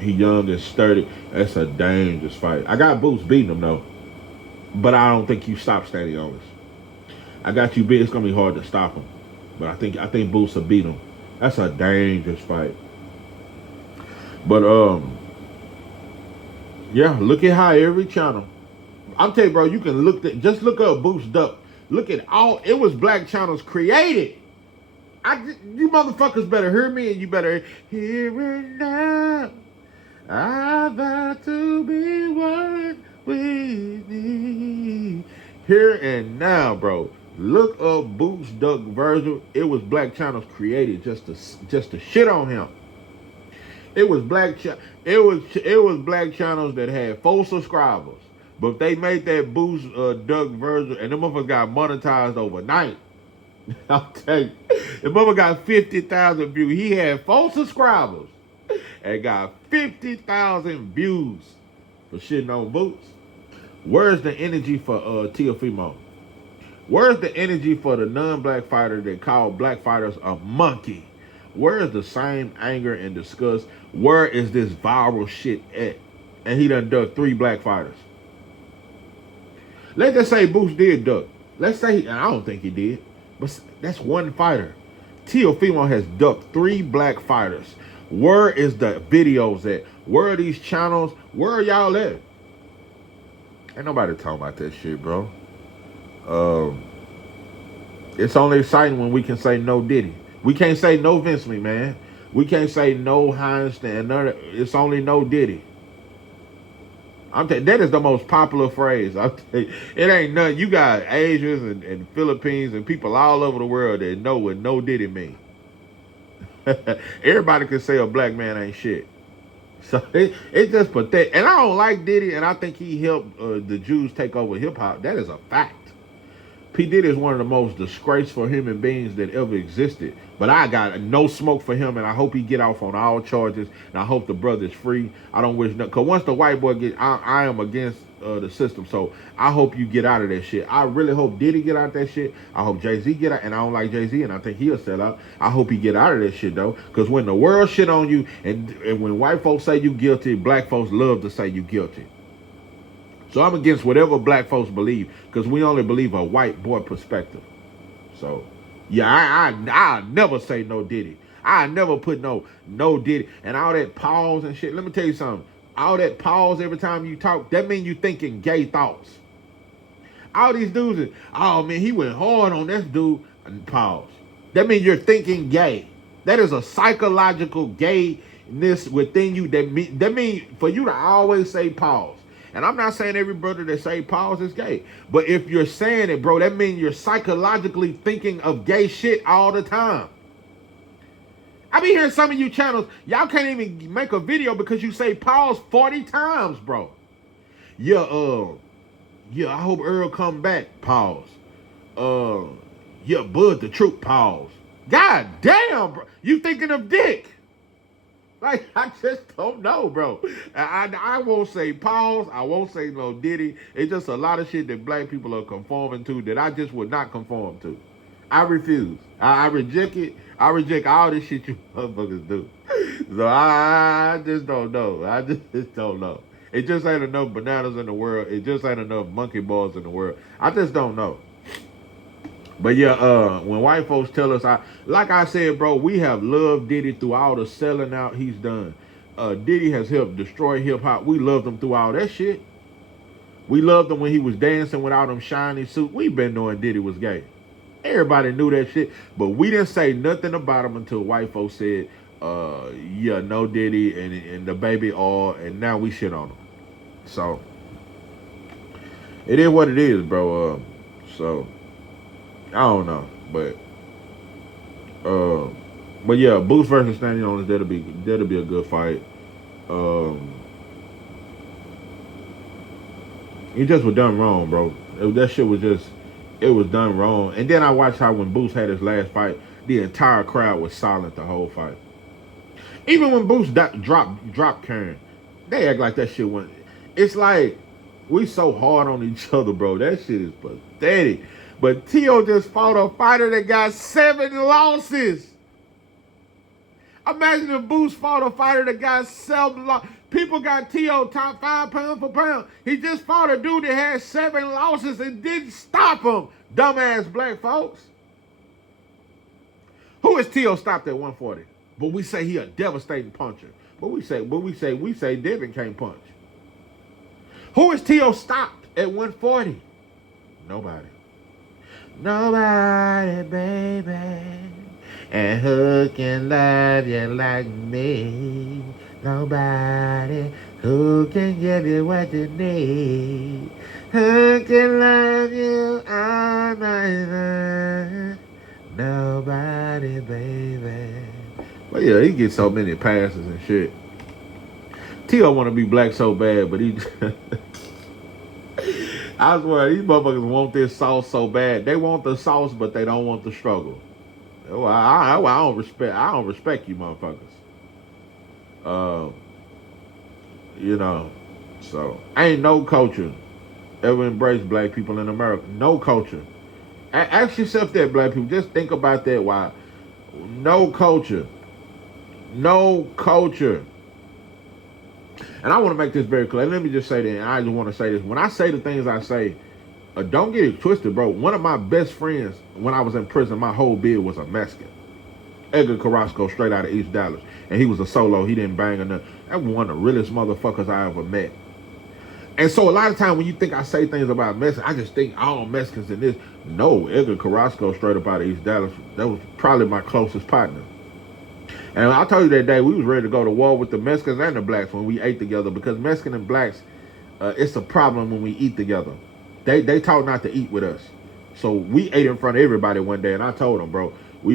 He young and sturdy. That's a dangerous fight. I got Boots beating him though, but I don't think you stop Stanionis. I got you beat. It's gonna be hard to stop him, but I think Boots will beat him. That's a dangerous fight. But yeah, look at how every channel. I'm telling you, bro, you can just look up Boots Duck. Look at it was black channels created. You motherfuckers better hear me, and you better hear it now. I vow to be one with thee. Here and now, bro. Look up Boots Duck Virgil. It was black channels created just to shit on him. It was black channels that had 4 subscribers, but they made that Boots Duck Virgil, and them motherfuckers got monetized overnight. I'll tell you, the mother got 50,000 views. He had 4 subscribers and got 50,000 views. for shitting on Boots. Where's the energy for Teofimo? Where's the energy for the non-black fighter that called black fighters a monkey? Where is the same anger and disgust? Where is this viral shit at? And he done ducked 3 black fighters. Let's just say Boots did duck. Let's say, and I don't think he did, but that's one fighter. Teofimo has ducked 3 black fighters. Where is the videos at? Where are these channels? Where are y'all at? Ain't nobody talking about that shit, bro. It's only exciting when we can say no Diddy. We can't say no Vince McMahon. We can't say no Heinstein. It's only no Diddy. That is the most popular phrase. It ain't nothing. You got Asians and Philippines and people all over the world that know what no Diddy mean. Everybody can say a black man ain't shit. So it's just pathetic. And I don't like Diddy, and I think he helped the Jews take over hip hop. That is a fact. P. Diddy is one of the most disgraceful human beings that ever existed. But I got no smoke for him, and I hope he get off on all charges, and I hope the brother's free. I don't wish nothing. Because once the white boy get, I am against the system. So I hope you get out of that shit. I really hope Diddy get out of that shit. I hope Jay-Z get out, and I don't like Jay-Z, and I think he'll sell out. I hope he get out of that shit, though. Because when the world shit on you, and when white folks say you guilty, black folks love to say you guilty. So I'm against whatever black folks believe, because we only believe a white boy perspective. So, yeah, I never say no Diddy. I never put no Diddy. And all that pause and shit. Let me tell you something. All that pause every time you talk, that means you thinking gay thoughts. All these dudes, oh man, he went hard on this dude. And pause. That means you're thinking gay. That is a psychological gayness within you. That means for you to always say pause. And I'm not saying every brother that say pause is gay. But if you're saying it, bro, that means you're psychologically thinking of gay shit all the time. I be hearing some of you channels, y'all can't even make a video because you say pause 40 times, bro. Yeah, I hope Earl come back. Pause. Yeah, Bud the Truth. Pause. God damn, bro. You thinking of dick. Like, I just don't know, bro. I won't say pause. I won't say no Diddy. It's just a lot of shit that black people are conforming to that I just would not conform to. I refuse. I reject it. I reject all this shit you motherfuckers do. So I just don't know. I just don't know. It just ain't enough bananas in the world. It just ain't enough monkey balls in the world. I just don't know. But yeah, when white folks tell us, like I said, bro, we have loved Diddy through all the selling out he's done. Diddy has helped destroy hip hop. We loved him through all that shit. We loved him when he was dancing with all them shiny suits. We've been knowing Diddy was gay. Everybody knew that shit, but we didn't say nothing about him until white folks said, yeah, no Diddy and the baby oil, and now we shit on him. So it is what it is, bro. So I don't know, but yeah, Boots versus Standing on us, that'll be a good fight. It just was done wrong, bro. That shit was just, it was done wrong. And then I watched how when Boots had his last fight, the entire crowd was silent the whole fight. Even when Boots dropped Karen, they act like that shit went. It's like we so hard on each other, bro. That shit is pathetic. But Tio just fought a fighter that got 7 losses. Imagine if Boots fought a fighter that got 7 losses. People got Tio top 5 pound for pound. He just fought a dude that had 7 losses and didn't stop him. Dumbass black folks. Who is Tio stopped at 140? But we say he a devastating puncher. But we say Devin can't punch. Who is Tio stopped at 140? Nobody. Nobody, baby. And who can love you like me? Nobody. Who can give you what you need? Who can love you all night long? Nobody, baby. But yeah, he gets so many passes and shit. Tio want to be black so bad, but he... I swear, these motherfuckers want this sauce so bad. They want the sauce, but they don't want the struggle. I don't respect you motherfuckers. You know, So ain't no culture ever embraced black people in America. No culture. Ask yourself that, black people. Just think about that. Why? No culture. No culture. And I want to make this very clear. Let me just say that. And I just want to say this. When I say the things I say, don't get it twisted, bro. One of my best friends when I was in prison, my whole beard was a Mexican. Edgar Carrasco, straight out of East Dallas. And he was a solo. He didn't bang or nothing. That was one of the realest motherfuckers I ever met. And so a lot of times when you think I say things about Mexicans, I just think all Mexicans in this. No, Edgar Carrasco, straight up out of East Dallas, that was probably my closest partner. And I told you that day we was ready to go to war with the Mexicans and the blacks when we ate together, because Mexican and blacks, it's a problem when we eat together. They taught not to eat with us. So we ate in front of everybody one day, and I told them, bro, we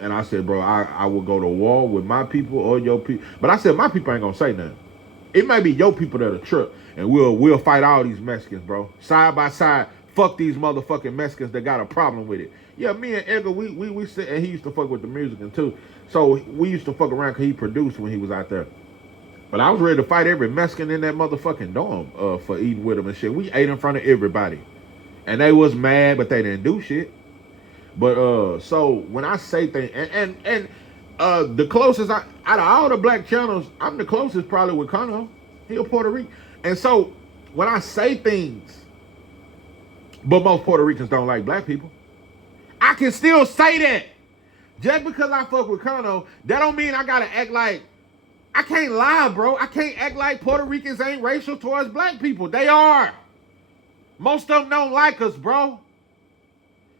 and I said, bro, I will go to war with my people or your people. But I said, my people ain't gonna say nothing. It might be your people that are trip, and we'll fight all these Mexicans, bro. Side by side, fuck these motherfucking Mexicans that got a problem with it. Yeah, me and Edgar, we sit, and he used to fuck with the Mexicans too. So we used to fuck around because he produced when he was out there. But I was ready to fight every Mexican in that motherfucking dorm for eating with them and shit. We ate in front of everybody. And they was mad, but they didn't do shit. But so when I say things, and the closest, out of all the black channels, I'm the closest probably with Kano. He a Puerto Rican. And so when I say things, but most Puerto Ricans don't like black people, I can still say that. Just because I fuck with Kano, that don't mean I gotta act like, I can't lie, bro. I can't act like Puerto Ricans ain't racial towards black people. They are. Most of them don't like us, bro.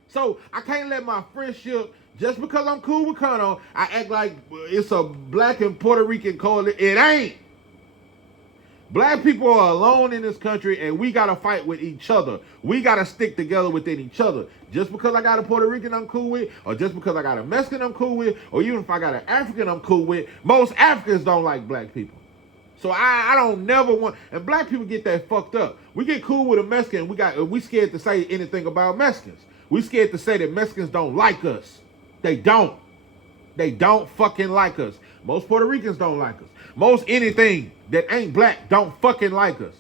So I can't let my friendship, just because I'm cool with Kano, I act like it's a black and Puerto Rican coalition. It ain't. Black people are alone in this country, and we gotta fight with each other. We gotta stick together within each other. Just because I got a Puerto Rican I'm cool with, or just because I got a Mexican I'm cool with, or even if I got an African I'm cool with, most Africans don't like black people. So I don't never want, and black people get that fucked up. We get cool with a Mexican, we scared to say anything about Mexicans. We scared to say that Mexicans don't like us. They don't. They don't fucking like us. Most Puerto Ricans don't like us. Most anything that ain't black don't fucking like us.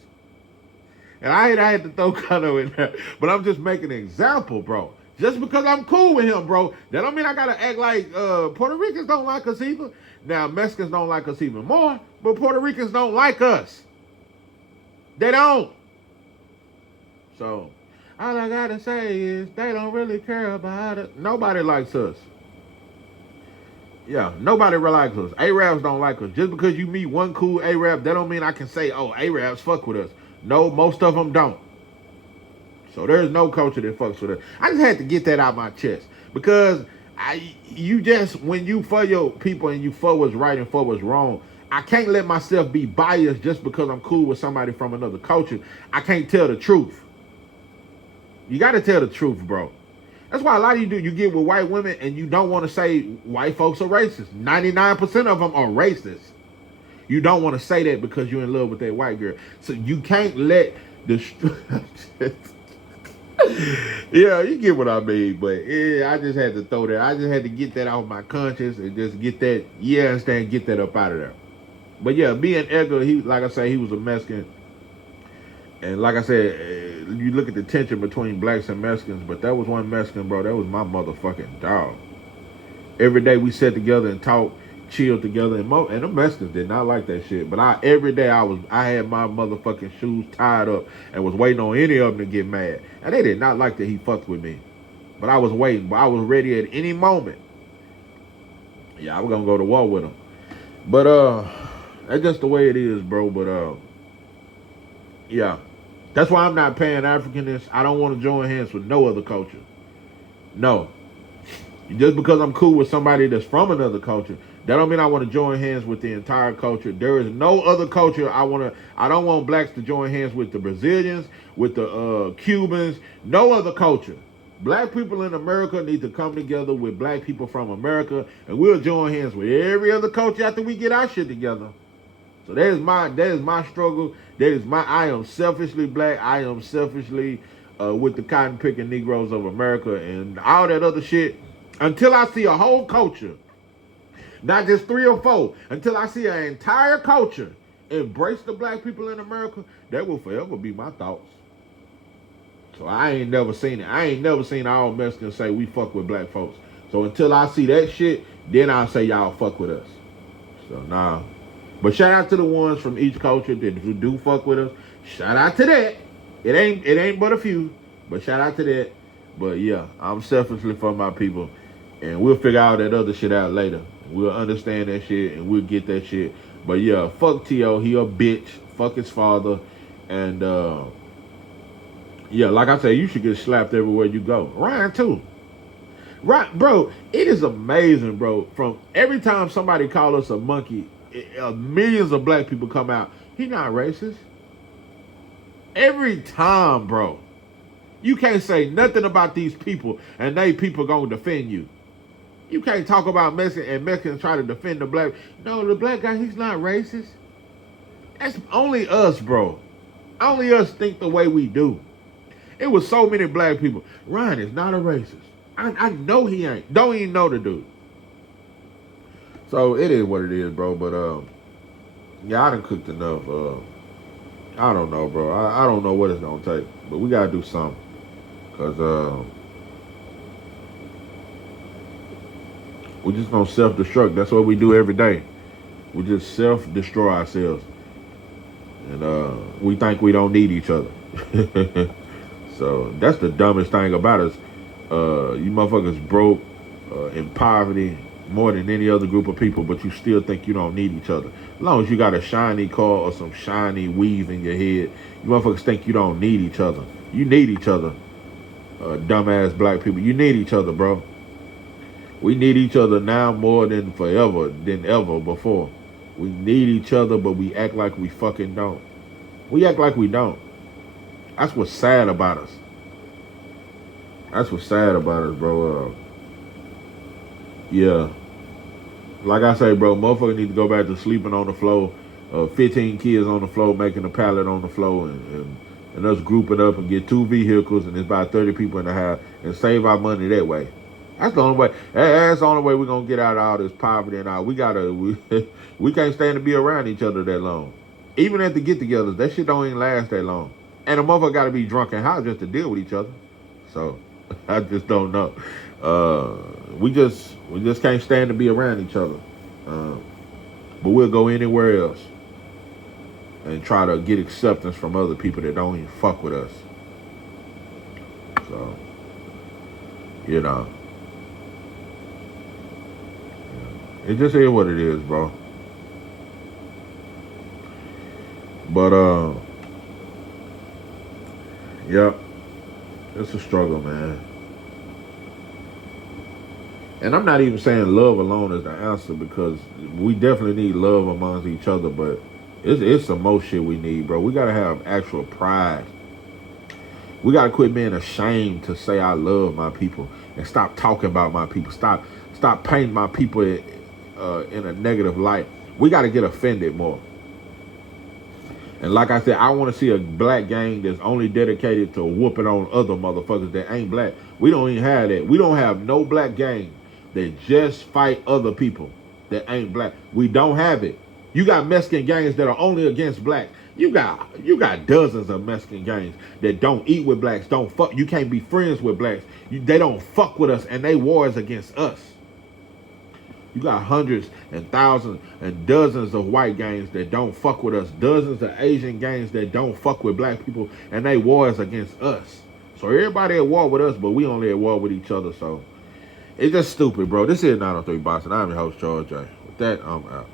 And I had to throw Kano in there, but I'm just making an example, bro. Just because I'm cool with him, bro, that don't mean I gotta act like Puerto Ricans don't like us either. Now, Mexicans don't like us even more, but Puerto Ricans don't like us. They don't. So, all I gotta say is they don't really care about it. Nobody likes us. Yeah, nobody likes us. Arabs don't like us. Just because you meet one cool Arab, that don't mean I can say, oh, Arabs fuck with us. No, most of them don't. So there's no culture that fucks with us. I just had to get that out my chest. Because when you for your people and you for what's right and for what's wrong, I can't let myself be biased just because I'm cool with somebody from another culture. I can't tell the truth. You got to tell the truth, bro. That's why a lot of you get with white women and you don't want to say white folks are racist. 99% of them are racist. You don't want to say that because you're in love with that white girl. So you can't let the... Yeah, you get what I mean. But yeah, I just had to throw that. I just had to get that off my conscience and just get that, get that up out of there. But yeah, me and Edgar, like I say, he was a Mexican. And like I said, you look at the tension between blacks and Mexicans, but that was one Mexican, bro. That was my motherfucking dog. Every day we sat together and talked, chilled together, and the Mexicans did not like that shit. But every day I had my motherfucking shoes tied up and was waiting on any of them to get mad. And they did not like that he fucked with me. But I was waiting. But I was ready at any moment. Yeah, I was gonna go to war with him. But that's just the way it is, bro. But yeah. That's why I'm not Pan-Africanist. I don't want to join hands with no other culture. No. Just because I'm cool with somebody that's from another culture, that don't mean I want to join hands with the entire culture. There is no other culture I don't want blacks to join hands with the Brazilians, with the Cubans, no other culture. Black people in America need to come together with black people from America, and we'll join hands with every other culture after we get our shit together. So that is my struggle. I am selfishly black. I am selfishly with the cotton picking Negroes of America and all that other shit. Until I see a whole culture, not just 3 or 4, until I see an entire culture embrace the black people in America, that will forever be my thoughts. So I ain't never seen it. I ain't never seen all Mexicans say we fuck with black folks. So until I see that shit, then I'll say y'all fuck with us. So nah. But shout out to the ones from each culture that do fuck with us. Shout out to that. It ain't but a few, but shout out to that. But yeah, I'm selfishly for my people, and we'll figure all that other shit out later. We'll understand that shit and we'll get that shit. But yeah, fuck T.O. He a bitch. Fuck his father. And yeah, like I said, you should get slapped everywhere you go. Ryan too. Right, bro. It is amazing, bro. From every time somebody call us a monkey, millions of black people come out. He not racist. Every time, bro. You can't say nothing about these people and they people gonna defend you. You can't talk about Mexican and Mexicans try to defend the black. No, the black guy, he's not racist. That's only us, bro. Only us think the way we do. It was so many black people. Ryan is not a racist. I know he ain't. Don't even know the dude. So it is what it is, bro. But yeah, I done cooked enough. I don't know, bro. I don't know what it's gonna take, but we gotta do something. Cause we're just gonna self-destruct. That's what we do every day. We just self-destroy ourselves, and we think we don't need each other. So that's the dumbest thing about us. You motherfuckers broke, in poverty more than any other group of people, but you still think you don't need each other. As long as you got a shiny car or some shiny weave in your head, you motherfuckers think you don't need each other. You need each other, dumbass black people. You need each other, bro. We need each other now more than ever before. We need each other, but we act like we fucking don't. We act like we don't. That's what's sad about us. That's what's sad about us, bro. Yeah. Like I say, bro, motherfuckers need to go back to sleeping on the floor. 15 kids on the floor making a pallet on the floor and us grouping up and get 2 vehicles and there's about 30 people in the house and save our money that way. That's the only way. That's the only way we're gonna get out of all this poverty and all. We can't stand to be around each other that long. Even at the get-togethers, that shit don't even last that long. And a motherfucker gotta be drunk and high just to deal with each other. So I just don't know. We just can't stand to be around each other. But we'll go anywhere else and try to get acceptance from other people that don't even fuck with us. So, you know. It just is what it is, bro. But yep, it's a struggle, man. And I'm not even saying love alone is the answer, because we definitely need love amongst each other, but it's some more shit we need, bro. We gotta have actual pride. We gotta quit being ashamed to say I love my people and stop talking about my people. Stop painting my people in a negative light. We gotta get offended more. And like I said, I want to see a black gang that's only dedicated to whooping on other motherfuckers that ain't black. We don't even have that. We don't have no black gang that just fight other people that ain't black. We don't have it. You got Mexican gangs that are only against blacks. You got dozens of Mexican gangs that don't eat with blacks, don't fuck. You can't be friends with blacks. They don't fuck with us, and they wars against us. You got hundreds and thousands and dozens of white gangs that don't fuck with us. Dozens of Asian gangs that don't fuck with black people, and they wars against us. So everybody at war with us, but we only at war with each other. So it's just stupid, bro. This is 903 Boxing. I'm your host, Charles J. With that, I'm out.